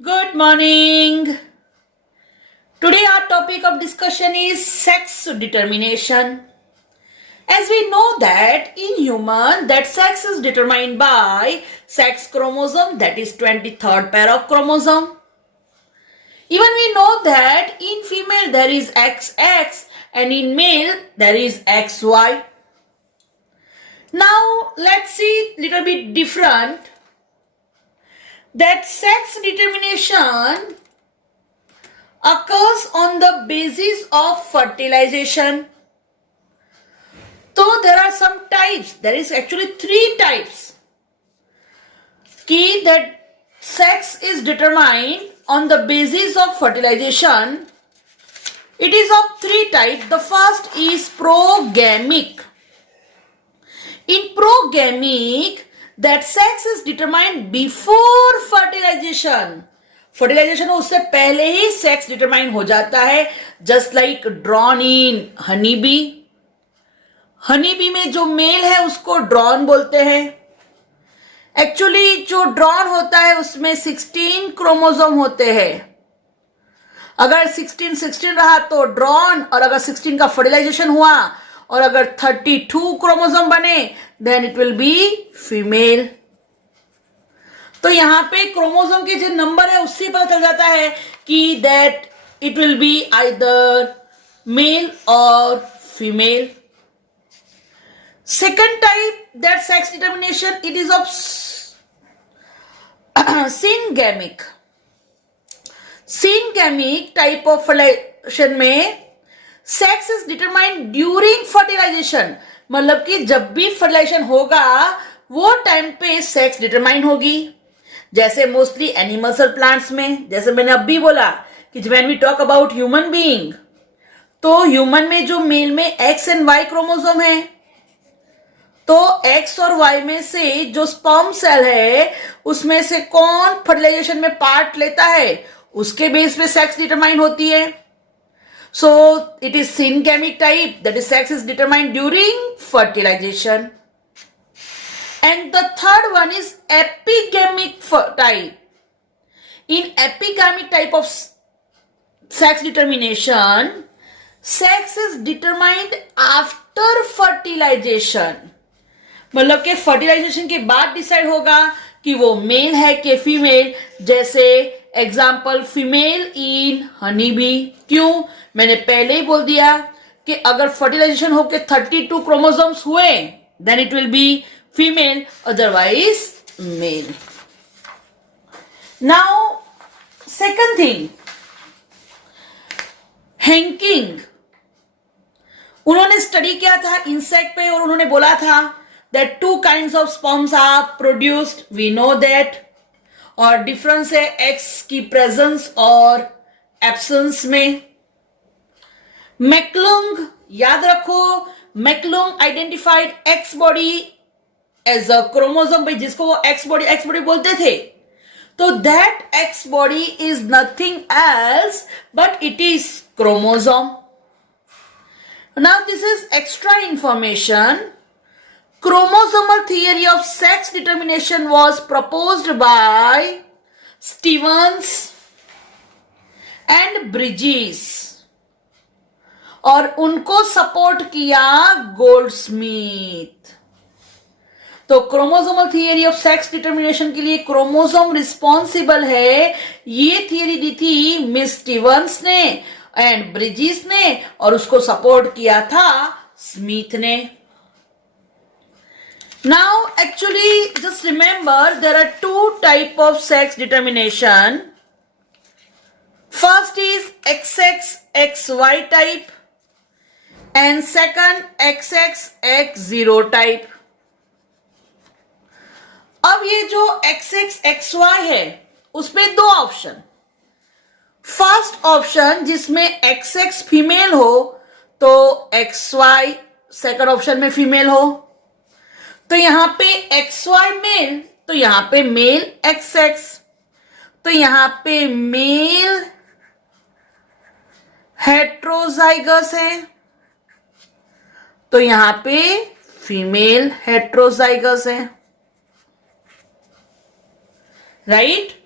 Good morning. Today our topic of discussion is sex determination. As we know that in human that sex is determined by sex chromosome, that is 23rd pair of chromosome. Even we know that in female there is XX and in male there is XY. Now let's see little bit different. That sex determination occurs on the basis of fertilization. So there are some types. There is actually 3 types. Key that sex is determined on the basis of fertilization. It is of 3 types. The first is progamic. In progamic, that sex is determined before fertilization. Fertilization उससे पहले ही sex determine हो जाता है, just like drone in honey bee. Honey bee में जो mail है उसको ड्रॉन बोलते हैं. एक्चुअली जो ड्रॉन होता है उसमें 16 क्रोमोसोम होते हैं. अगर 16 रहा तो ड्रॉन, और अगर 16 का फर्टिलाइजेशन हुआ और अगर 32 क्रोमोसोम बने then it will be female. तो यहां पे क्रोमोसोम के जो नंबर है उससे पता चल जाता है कि that it will be either male or female. Second type that sex determination it is of syngamic. Syngamic type of fertilisation में sex is determined during fertilisation. मतलब कि जब भी फर्टिलाइजेशन होगा वो टाइम पे सेक्स डिटरमाइन होगी. जैसे मोस्टली एनिमल्स और प्लांट्स में, जैसे मैंने अभी बोला कि when we talk about human being, तो ह्यूमन में जो मेल में एक्स एंड वाई क्रोमोसोम है, तो एक्स और वाई में से जो स्पर्म सेल है उसमें से कौन फर्टिलाइजेशन में पार्ट लेता है उसके बेस पे सेक्स डिटरमाइन होती है. So it is syngamic type, that is sex is determined during fertilization. And the third one is epigamic type. In epigamic type of sex determination, sex is determined after fertilization. मतलब कि fertilisation के बाद decide होगा कि वो mail है कि female. जैसे एग्जाम्पल फीमेल इन हनी बी. क्यों? मैंने पहले ही बोल दिया कि अगर फर्टिलाइजेशन होके 32 क्रोमोसोम्स हुए then it will be female, otherwise male. Now second thing, Henking. उन्होंने स्टडी किया था इंसेक्ट पे और उन्होंने बोला था that 2 kinds of sperms are produced. We know that. और डिफरेंस है एक्स की प्रेजेंस और एब्सेंस में. मैकलुंग, याद रखो, McClung identified X body as a chromosome, भाई जिसको वो एक्स बॉडी बोलते थे. तो that X body is nothing else but it is chromosome. Now this is extra information. Chromosomal theory of sex determination was proposed by Stevens and Bridges और उनको support किया Goldsmith. तो chromosomal theory of sex determination के लिए chromosome responsible है, ये theory दी थी miss Stevens ने एंड ब्रिजिस ने, और उसको सपोर्ट किया था स्मिथ ने. Now actually just remember there are 2 type of sex determination. First is XXXY type and second XXX0 type. अब ये जो XXXY है उसमें 2 ऑप्शन. फर्स्ट ऑप्शन जिसमें XX फीमेल हो तो XY सेकंड ऑप्शन में फीमेल हो. तो यहां पे XY मेल, तो यहां पे मेल XX, तो यहां पे मेल हेट्रोजाइगस है, तो यहां पे फीमेल हेट्रोजाइगस है. Right?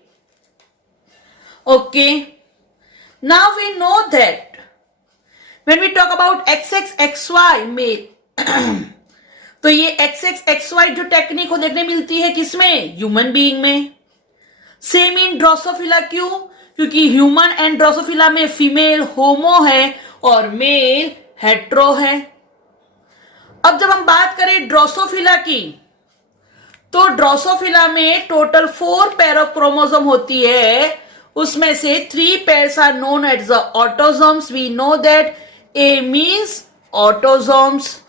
Okay, now we know that when we talk about XX XY male तो ये XX XY जो टेक्निक को देखने मिलती है किसमें? ह्यूमन बीइंग में. Same in Drosophila. क्यों? क्योंकि ह्यूमन एंड ड्रोसोफिला में फीमेल होमो है और मेल हेट्रो है. अब जब हम बात करें ड्रोसोफिला की, तो ड्रोसोफिला में टोटल 4 पेयर ऑफ क्रोमोसोम होती है. उसमें से 3 pairs are known as the autosomes. We know that A means autosomes,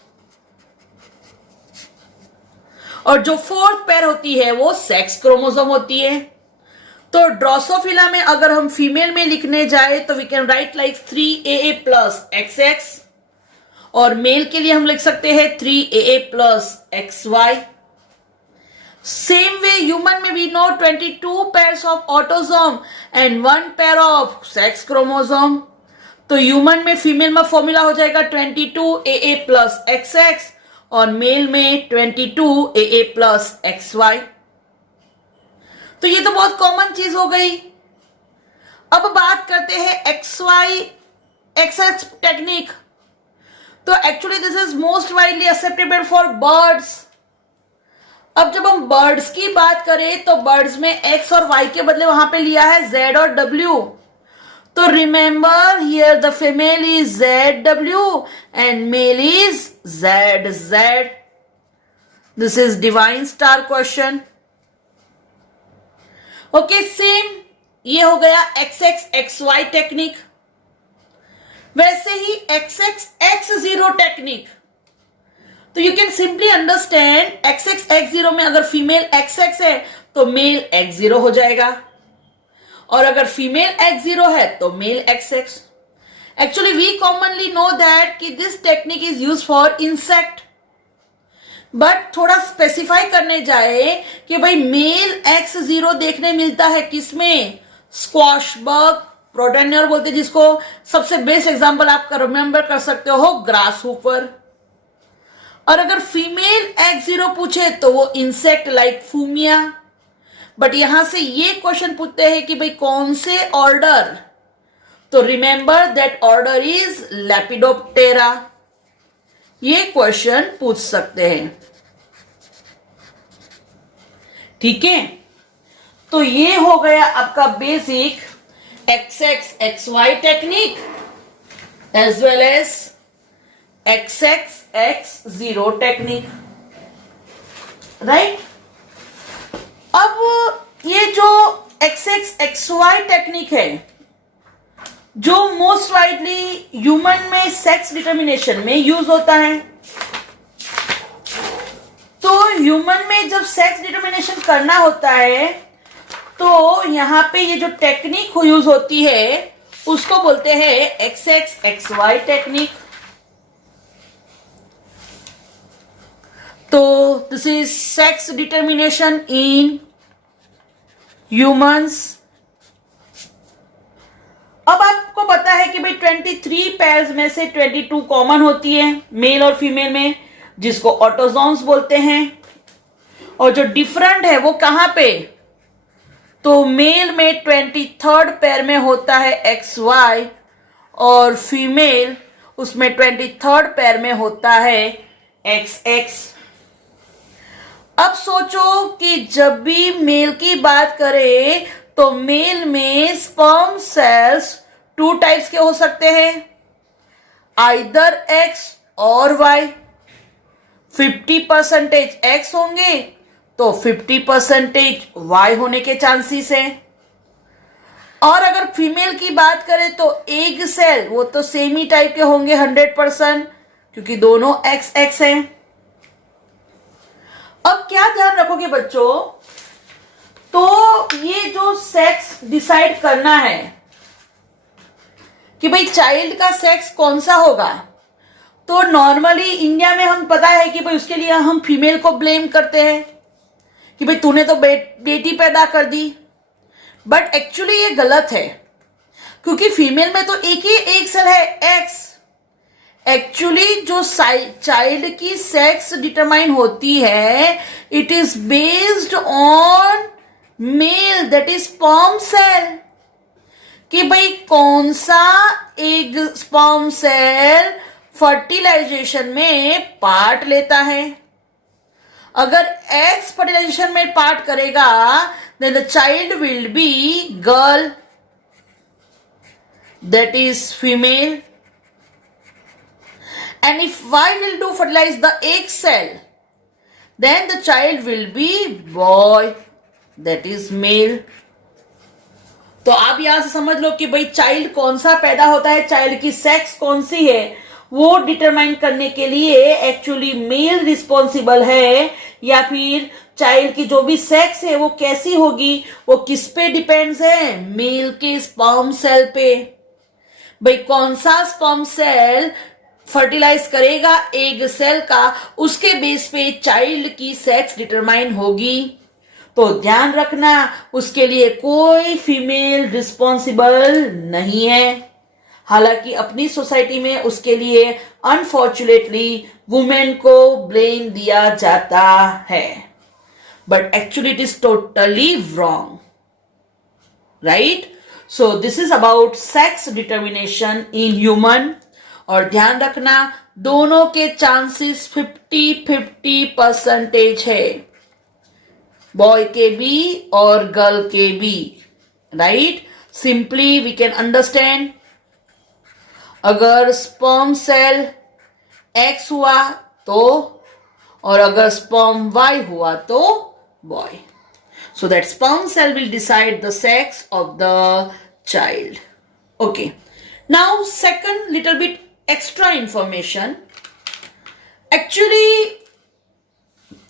और जो 4th पेयर होती है वो सेक्स क्रोमोसोम होती है. तो ड्रोसोफिला में अगर हम फीमेल में लिखने जाए तो we can write like 3AA plus XX, और मेल के लिए हम लिख सकते हैं 3AA plus XY. Same way human में we know 22 pairs of autosome and 1 pair of sex chromosome. तो ह्यूमन में फीमेल में फॉर्मूला हो जाएगा 22AA प्लस XX और मेल में 22AA प्लस XY. तो ये तो बहुत कॉमन चीज हो गई. अब बात करते हैं XY XX टेक्निक. तो actually this is most widely acceptable for birds. अब जब हम बर्ड्स की बात करें तो बर्ड्स में X और Y के बदले वहां पे लिया है Z और W. तो remember here the female is ZW and male is ZZ. This is divine star question. Okay, same ये हो गया XX XY टेक्निक. वैसे ही XX X0 टेक्निक. तो you can simply understand XX X0 में अगर फीमेल XX है तो मेल X0 हो जाएगा, और अगर फीमेल X0 है तो male XX. Actually we commonly know that कि this technique is use for insect, but थोड़ा स्पेसिफाई करने जाए कि भाई मेल X0 देखने मिलता है किसमें? स्क्वाश बग, प्रोटेनियर बोलते हैं जिसको. सबसे बेस्ट एग्जांपल आप रिमेंबर कर सकते हो ग्रास हुपर. और अगर फीमेल X0 पूछे तो वो इंसेक्ट लाइक फूमिया. बट यहां से ये क्वेश्चन पूछते हैं कि भाई कौन से ऑर्डर? तो remember that order is lepidoptera. ये क्वेश्चन पूछ सकते हैं. ठीक है, तो ये हो गया आपका basic XX XY technique as well as XX X0 technique. Right. अब ये जो XX XY टेक्निक है जो मोस्ट वाइडली ह्यूमन में सेक्स डिटर्मिनेशन में यूज होता है. तो ह्यूमन में जब सेक्स डिटर्मिनेशन करना होता है तो यहां पे ये जो टेक्निक यूज होती है उसको बोलते हैं XX XY टेक्निक. तो this is sex determination in humans. अब आपको पता है कि भाई 23 पेयर्स में से 22 कॉमन होती है मेल और फीमेल में, जिसको ऑटोसोम्स बोलते हैं. और जो डिफरेंट है वो कहां पे? तो मेल में 23rd पेयर में होता है XY और फीमेल उसमें 23rd पेयर में होता है XX. अब सोचो कि जब भी मेल की बात करें तो मेल में स्पर्म सेल्स 2 टाइप्स के हो सकते हैं, आइदर X और Y. 50% X होंगे तो 50% Y होने के चांसेस हैं. और अगर फीमेल की बात करें तो एग सेल वो तो सेम ही टाइप के होंगे 100%, क्योंकि दोनों XX हैं. अब क्या ध्यान रखोगे बच्चों? तो ये जो सेक्स डिसाइड करना है कि भाई चाइल्ड का सेक्स कौन सा होगा, तो नॉर्मली इंडिया में हम पता है कि भाई उसके लिए हम फीमेल को ब्लेम करते हैं कि भाई तूने तो बेटी पैदा कर दी. बट एक्चुअली ये गलत है, क्योंकि फीमेल में तो एक ही एक सेल है X. एक्चुअली जो चाइल्ड की सेक्स डिटरमाइन होती है it is based on male, that is sperm cell. कि भाई कौन सा एग स्पर्म सेल फर्टिलाइजेशन में पार्ट लेता है। अगर एग्स फर्टिलाइजेशन में पार्ट करेगा then the child will be girl, that is female, and if Y will do fertilize the egg cell, then the child will be boy, that is male. तो आप यहां से समझ लो कि भाई चाइल्ड कौन सा पैदा होता है, चाइल्ड की सेक्स कौन सी है, वो डिटरमाइन करने के लिए एक्चुअली मेल रिस्पॉन्सिबल है, या फिर चाइल्ड की जो भी सेक्स है वो कैसी होगी, वो किस पे डिपेंड्स है, मेल के स्पर्म सेल पे। भाई कौन सा स्पर्म सेल फर्टिलाइज करेगा एग सेल का, उसके बेस पे चाइल्ड की सेक्स डिटरमाइन होगी। तो ध्यान रखना उसके लिए कोई फीमेल रिस्पॉन्सिबल नहीं है। हालांकि अपनी सोसाइटी में उसके लिए अनफॉर्चुनेटली वुमेन को ब्लेम दिया जाता है, but actually it is totally wrong, right. So this is about sex determination in human. और ध्यान रखना दोनों के चांसेस 50-50% है, बॉय के भी और गर्ल के भी, right. Simply we can understand, अगर स्पर्म सेल एक्स हुआ तो, और अगर स्पर्म वाई हुआ तो boy. So that sperm cell will decide the sex of the child. Okay. Now second little bit extra information. Actually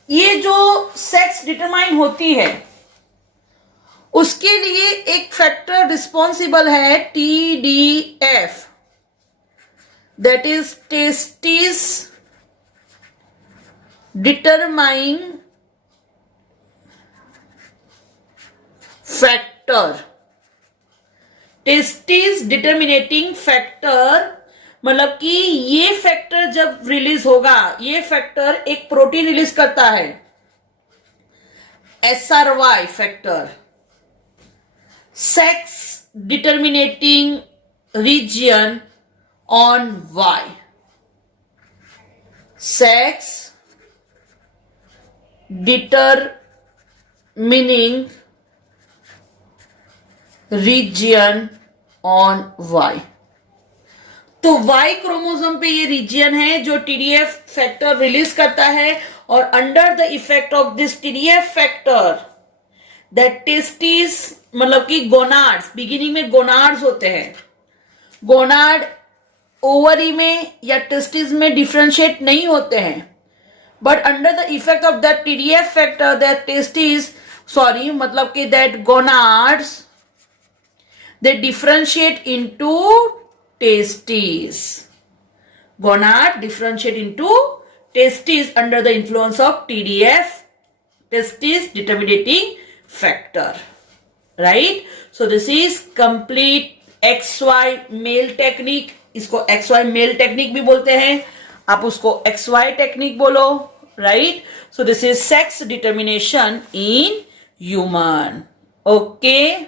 ये जो सेक्स डिटरमाइन होती है उसके लिए एक फैक्टर रिस्पॉन्सिबल है TDF, that is testis determining factor. Testis determinating factor मतलब कि ये फैक्टर जब रिलीज होगा, ये फैक्टर एक प्रोटीन रिलीज करता है, SRY factor, sex determinating region on Y, sex determining region on Y। तो Y क्रोमोसोम पे ये रीजियन है जो TDF फैक्टर रिलीज करता है, और under the effect of this TDF factor that testis मतलब कि गोनाड्स, बिगिनिंग में गोनाड्स होते हैं, गोनाड ओवरी में या टेस्टिस में डिफरेंशिएट नहीं होते हैं, but under the effect of that TDF factor that testis मतलब कि that gonads they differentiate into testes. Gonad differentiate into testes under the influence of TDF, testis determining factor, right? So this is complete XY male technique. इसको XY male technique भी बोलते हैं, आप उसको XY technique बोलो, right? So this is sex determination in human. Okay.